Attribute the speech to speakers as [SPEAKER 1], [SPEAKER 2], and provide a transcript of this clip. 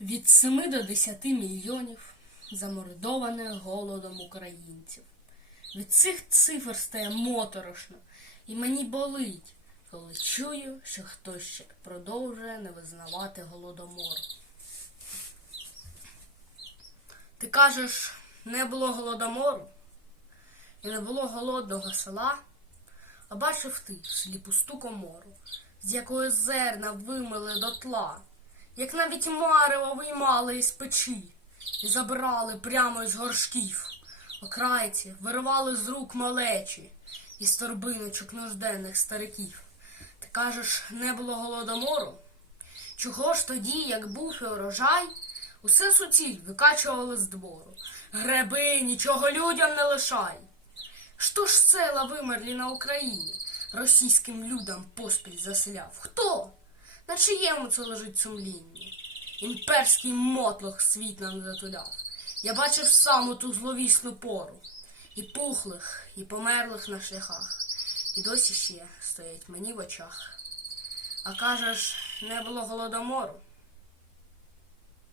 [SPEAKER 1] Від 7 до 10 мільйонів замордованих голодом українців. Від цих цифр стає моторошно, і мені болить, коли чую, що хтось ще продовжує не визнавати голодомор. Ти кажеш, не було голодомору і не було голодного села, а бачив ти в селі пусту комору, з якої зерна вимили дотла, як навіть марево виймали із печі і забирали прямо із горшків. Окрайці виривали з рук малечі із торбиночок нужденних стариків. Ти кажеш, не було голодомору? Чого ж тоді, як був і урожай, усе суціль викачували з двору. Греби, нічого людям не лишай. Що ж села вимерлі на Україні російським людям поспіль заселяв? Хто? На чиєму це лежить сумління? Імперський мотлох світ нам затуляв. Я бачив сам у ту зловісну пору. І пухлих, і померлих на шляхах. І досі ще стоять мені в очах. А кажеш, не було голодомору?